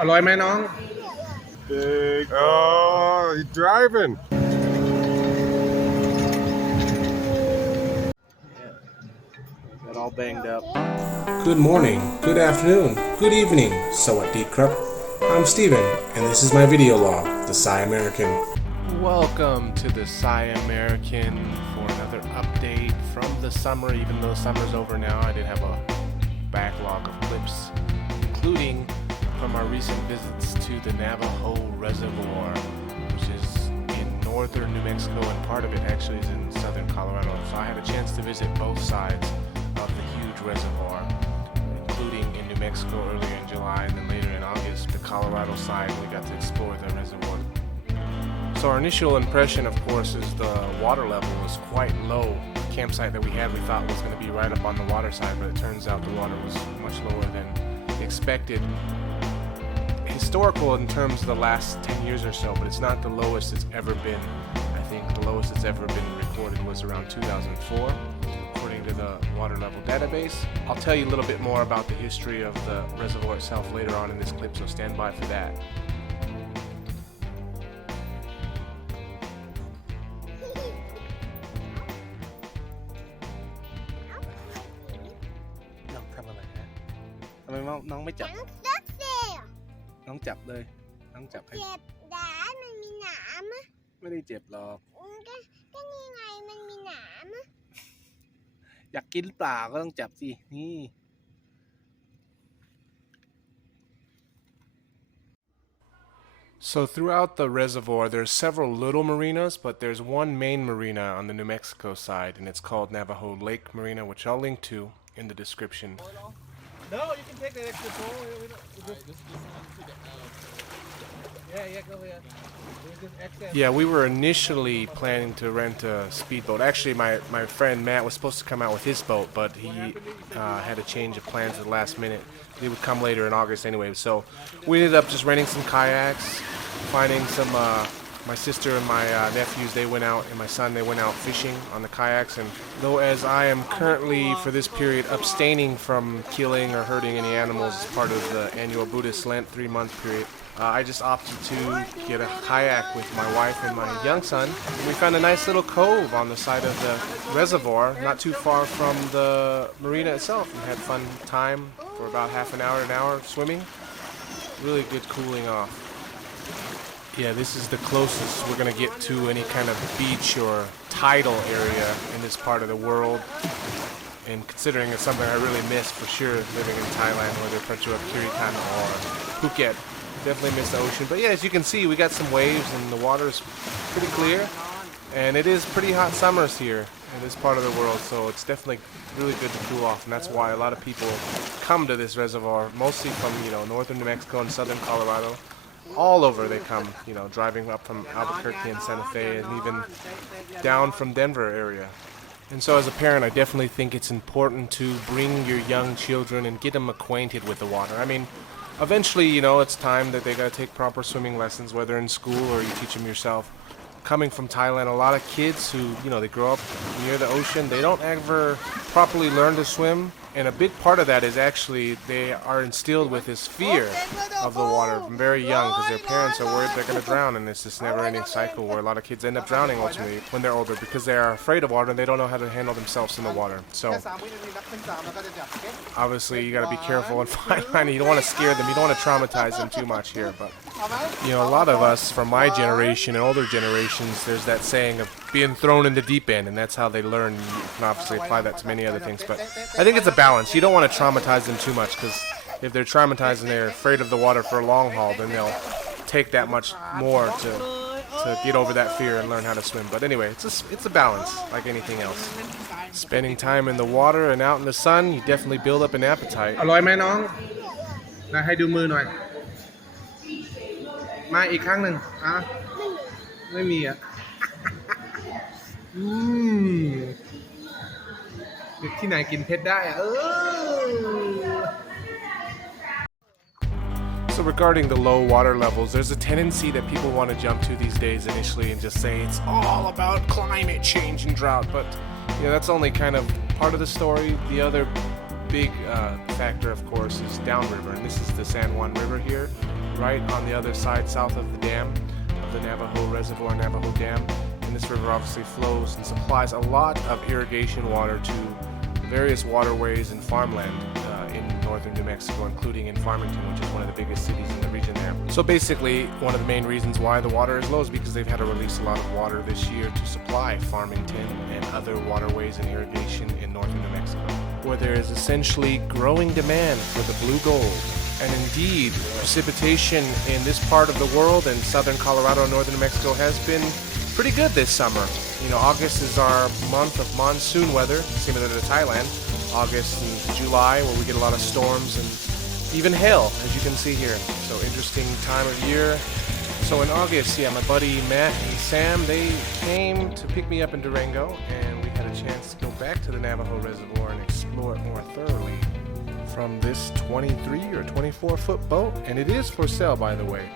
อร่อยไหมน้อง Big. Oh, you're driving. Got all banged up. Good morning, good afternoon, good evening, Sawadee Krup. I'm Steven, and this is my video log, The Psy American. Welcome to the Psy American for another update from the summer. Even though summer's over now, I did have a backlog of clips, including from our recent visits to the Navajo Reservoir, which is in northern New Mexico, and part of it actually is in southern Colorado. So I had a chance to visit both sides of the huge reservoir, including in New Mexico earlier in July, and then later in August, the Colorado side, we got to explore the reservoir. So our initial impression, of course, is the water level was quite low. The campsite that we had, we thought was going to be right up on the water side, but it turns out the water was much lower than expected. Historical in terms of the last 10 years or so, but it's not the lowest it's ever been. I think the lowest it's ever been recorded was around 2004, according to the water level database. I'll tell you a little bit more about the history of the reservoir itself later on in this clip, so stand by for that. Nóngไม่จับ น้องจับเลย น้องจับให้ เจ็บดามันมีหนามอะ ไม่ได้เจ็บหรอก ก็นี่ไงมันมีหนามอะ อยากกินปลาก็ต้องจับสินี่ So throughout the reservoir there's several little marinas, but there's one main marina on the New Mexico side, and it's called Navajo Lake Marina, which I'll link to in the description. No, you can take the extra pole. Yeah, go ahead. Yeah, we were initially planning to rent a speedboat. Actually, my friend Matt was supposed to come out with his boat, but he had a change of plans at the last minute. He would come later in August anyway. So we ended up just renting some kayaks, finding some, my sister and my nephews, they went out, and my son, they went out fishing on the kayaks. And though as I am currently, for this period, abstaining from killing or hurting any animals as part of the annual Buddhist Lent 3-month period, I just opted to get a kayak with my wife and my young son. And we found a nice little cove on the side of the reservoir, not too far from the marina itself, and had fun time for about half an hour swimming. Really good cooling off. Yeah, this is the closest we're going to get to any kind of beach or tidal area in this part of the world. And considering it's something I really miss for sure, living in Thailand, whether Kiritan or Phuket. Definitely miss the ocean. But yeah, as you can see, we got some waves and the water is pretty clear. And it is pretty hot summers here in this part of the world, so it's definitely really good to cool off. And that's why a lot of people come to this reservoir, mostly from, northern New Mexico and southern Colorado. All over they come, driving up from Albuquerque and Santa Fe, and even down from Denver area. And so as a parent, I definitely think it's important to bring your young children and get them acquainted with the water. I mean, eventually, it's time that they got to take proper swimming lessons, whether in school or you teach them yourself. Coming from Thailand, a lot of kids who, they grow up near the ocean, they don't ever properly learn to swim. And a big part of that is actually they are instilled with this fear of the water from very young, because their parents are worried they're going to drown, and it's this never-ending cycle where a lot of kids end up drowning ultimately when they're older because they are afraid of water and they don't know how to handle themselves in the water. So obviously you got to be careful and fine line. You don't want to scare them, you don't want to traumatize them too much here. But a lot of us from my generation and older generations, there's that saying of being thrown in the deep end, and that's how they learn. You can obviously apply that to many other things, but I think it's a balance. You don't want to traumatize them too much, because if they're traumatized and they're afraid of the water for a long haul, then they'll take that much more to get over that fear and learn how to swim. But anyway, it's a balance, like anything else. Spending time in the water and out in the sun, you definitely build up an appetite. อร่อยไหมน้องนะให้ดูมือหน่อย มาอีกครั้งหนึ่งไม่มีอ่ะ ที่ไหนกินเผ็ดได้อ่ะ So regarding the low water levels, there's a tendency that people want to jump to these days initially and just say it's all about climate change and drought, but that's only kind of part of the story. The other big factor, of course, is downriver, and this is the San Juan River here. right on the other side south of the dam, of the Navajo Reservoir, Navajo Dam. And this river obviously flows and supplies a lot of irrigation water to various waterways and farmland in northern New Mexico, including in Farmington, which is one of the biggest cities in the region there. So basically, one of the main reasons why the water is low is because they've had to release a lot of water this year to supply Farmington and other waterways and irrigation in northern New Mexico, where there is essentially growing demand for the blue gold. And indeed, precipitation in this part of the world and southern Colorado and northern New Mexico has been pretty good this summer. You know, August is our month of monsoon weather, similar to Thailand. August and July, where we get a lot of storms and even hail, as you can see here. So interesting time of year. So in August, yeah, my buddy Matt and Sam, they came to pick me up in Durango, and we had a chance to go back to the Navajo Reservoir and explore it more thoroughly from this 23 or 24 foot boat, and it is for sale, by the way.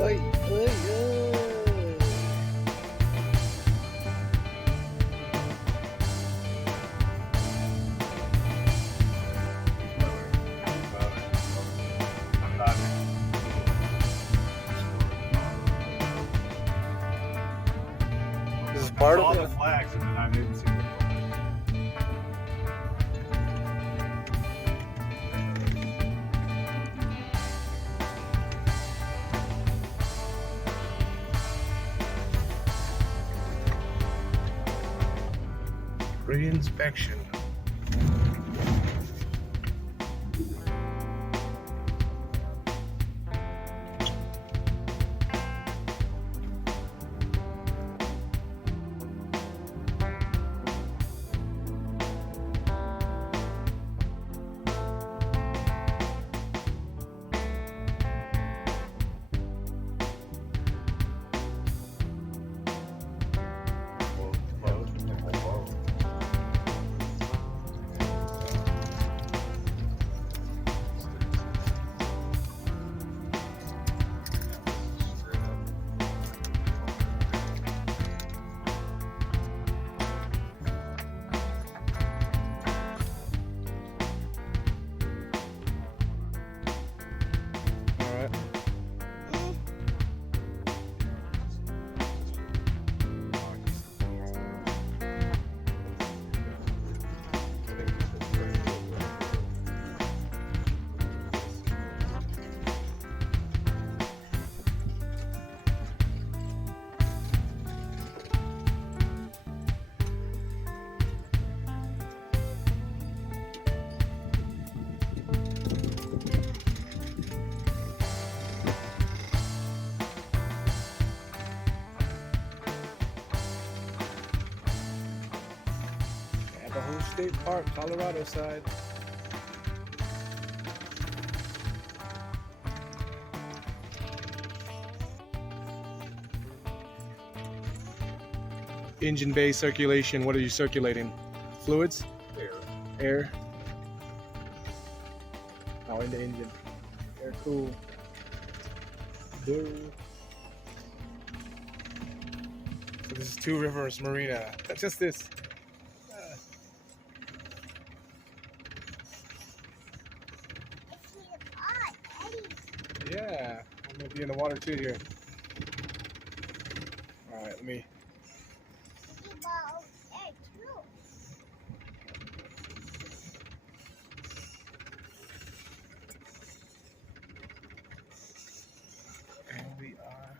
Oi, oi, oi. This is part of it. Flags, and then I didn't see them. Re-inspection. Navajo State Park, Colorado side. Engine bay circulation, what are you circulating? Fluids? Air? Oh, in the engine. Air cool. Boo. So this is Two Rivers Marina. That's just this. Yeah, I'm gonna be in the water too here. All right, let me. And we are.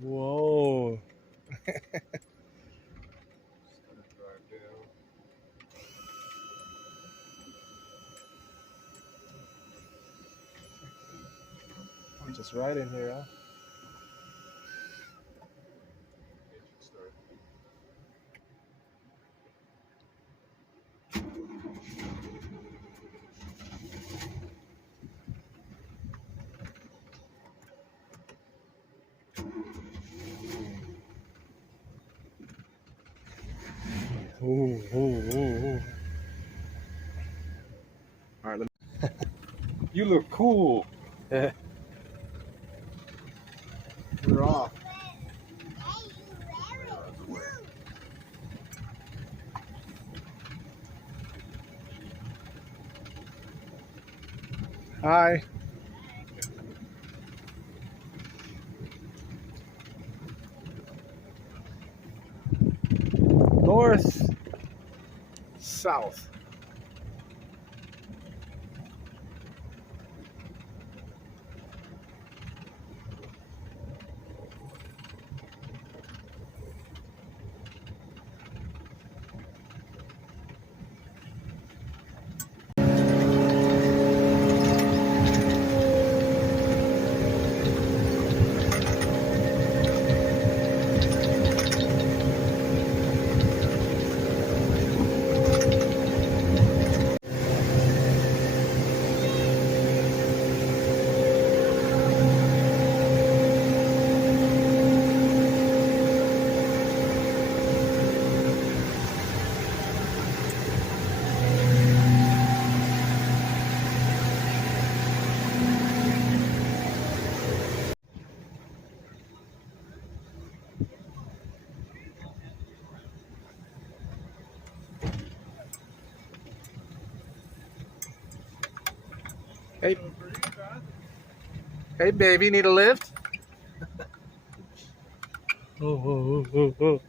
Whoa. I'm just right in here, huh? Ooh, ooh, ooh, ooh. All right, You look cool. Yeah. We're off. Hi. North, south. Hey. Hey, baby, need a lift? Oh.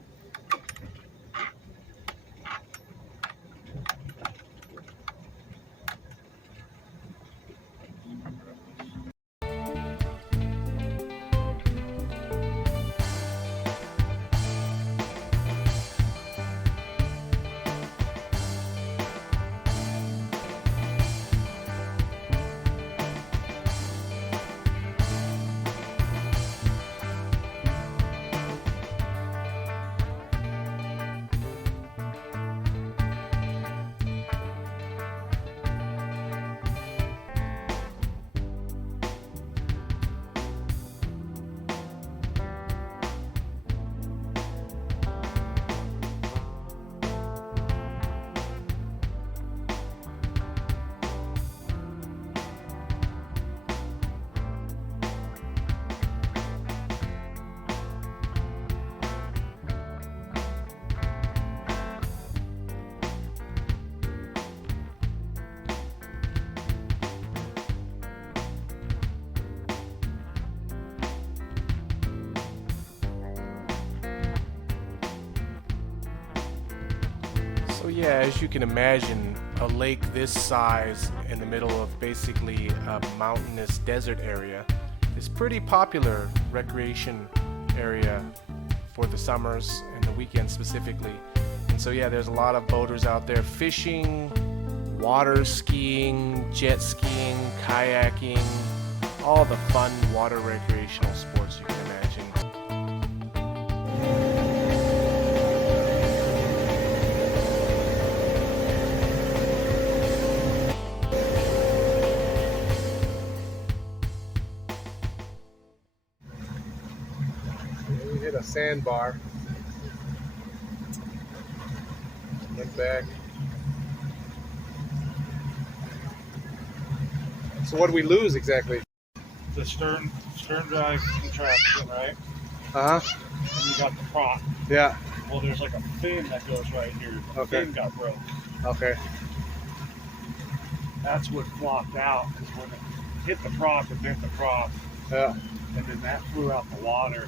So yeah, as you can imagine, a lake this size in the middle of basically a mountainous desert area is pretty popular recreation area for the summers and the weekends specifically. And so yeah, there's a lot of boaters out there fishing, water skiing, jet skiing, kayaking, all the fun water recreational sports you can imagine. We hit a sandbar. Went back. So what do we lose exactly? The stern drive contraption, right? Uh-huh. And you got the prop. Yeah. Well, there's like a fin that goes right here. The Okay. fin got broke. Okay. That's what flopped out, because when it hit the prop, it bent the prop, Yeah. and then that flew out the water.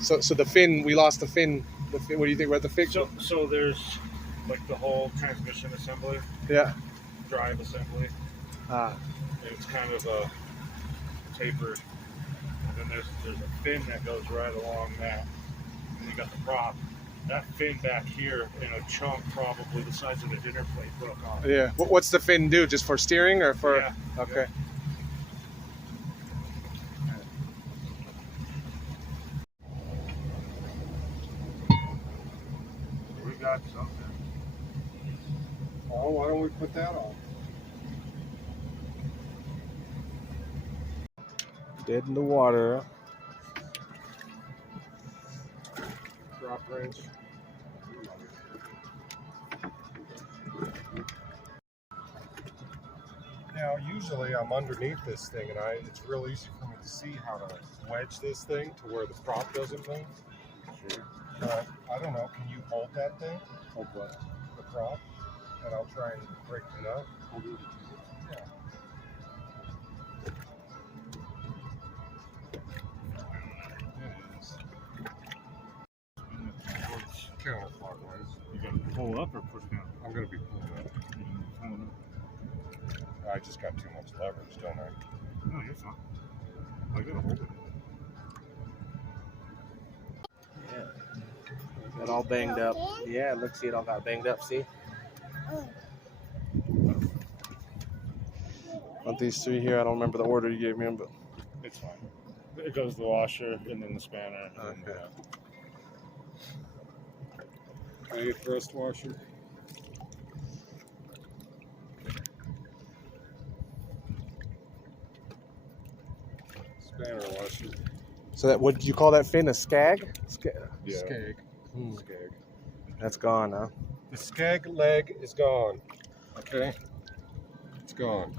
So the fin, we lost the fin. The fin, what do you think about the fin? So there's like the whole transmission assembly, Yeah. drive assembly. Ah. It's kind of a tapered, and then there's a fin that goes right along that, and you got the prop. That fin back here in a chunk, probably the size of the dinner plate, broke off. Yeah. What's the fin do? Just for steering or for? Yeah. Okay. We got something. Oh, why don't we put that on? Dead in the water. Drop wrench. Now, usually I'm underneath this thing, and it's real easy for me to see how to wedge this thing to where the prop doesn't move. Sure. I don't know. Can you hold that thing? Hold what? The prop? And I'll try and break the nut. Hold it. Yeah. It is. Counterclockwise. You gotta pull up or push down? I'm going to be pulling up. Pulling I just got too much leverage, don't I? up. No, you're fine. I gotta hold it. Yeah. Got all banged up. Yeah, look, see, it all got banged up, see? On these three here, I don't remember the order you gave me, but It's fine. It goes the washer and then the spanner. And Okay. A thrust washer. Spanner washer. so that, what did you call that fin? A skag? Yeah. Skag. Hmm. Skag. That's gone, huh? The skag leg is gone. Okay? It's gone.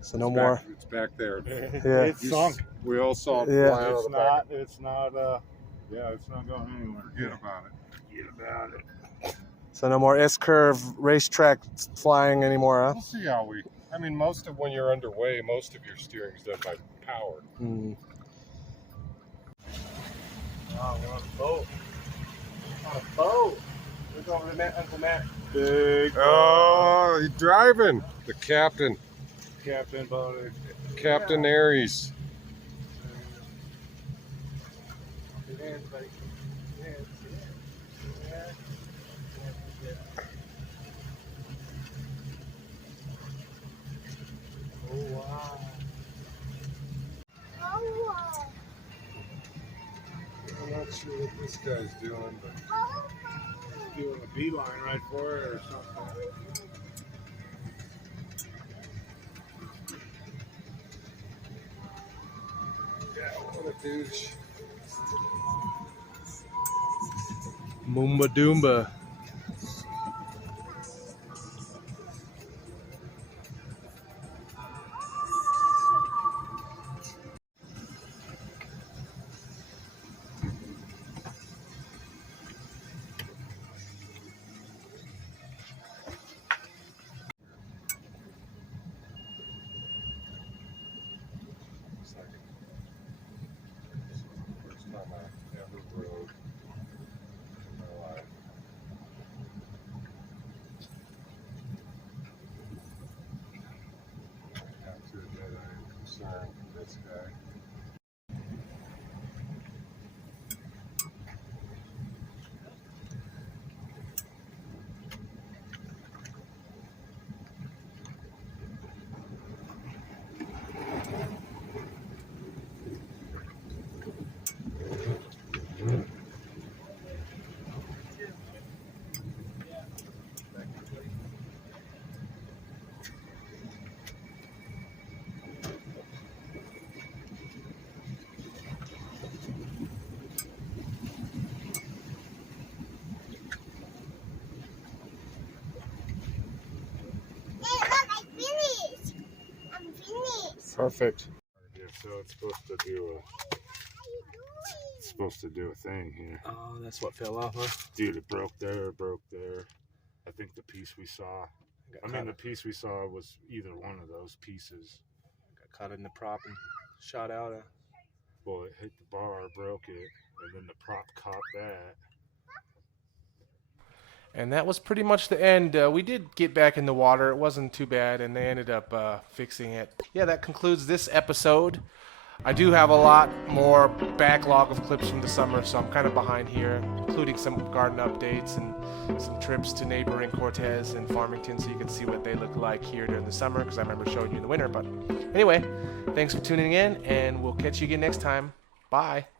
So no It's more. back- It's back there. Yeah. It's sunk. We all saw it Yeah. fly out of It's the back. not, yeah, it's not going anywhere. Forget about it. Forget about it. So no more S-curve racetrack flying anymore, huh? We'll see how we. I mean, most of when you're underway, most of your steering is done by power. Hmm. Oh, we're on the boat. On a boat. Look over to Matt, Uncle Matt. Big Oh, he's driving. The captain, captain boat. Captain Aries. Good hands, buddy. Good hands. Yeah. Oh, wow. Oh, I'm not sure what this guy's doing, but Doing a beeline right for it or something. yeah, what a douche. Moomba Doomba. It's like first time I ever rode in my life. I have to admit I am concerned for this guy. Hey, look, I finished. I'm finished. Perfect. Yeah, so it's supposed to do a thing here. Oh, that's what fell off, huh? Dude, it broke there, broke there. I think the piece we saw, the piece we saw was either one of those pieces. Got caught in the prop and shot out. Well, it hit the bar, broke it, and then the prop caught that. And that was pretty much the end. We did get back in the water. It wasn't too bad, and they ended up fixing it. Yeah, that concludes this episode. I do have a lot more backlog of clips from the summer, so I'm kind of behind here, including some garden updates and some trips to neighboring Cortez and Farmington, so you can see what they look like here during the summer, because I remember showing you in the winter. But anyway, thanks for tuning in, and we'll catch you again next time. Bye.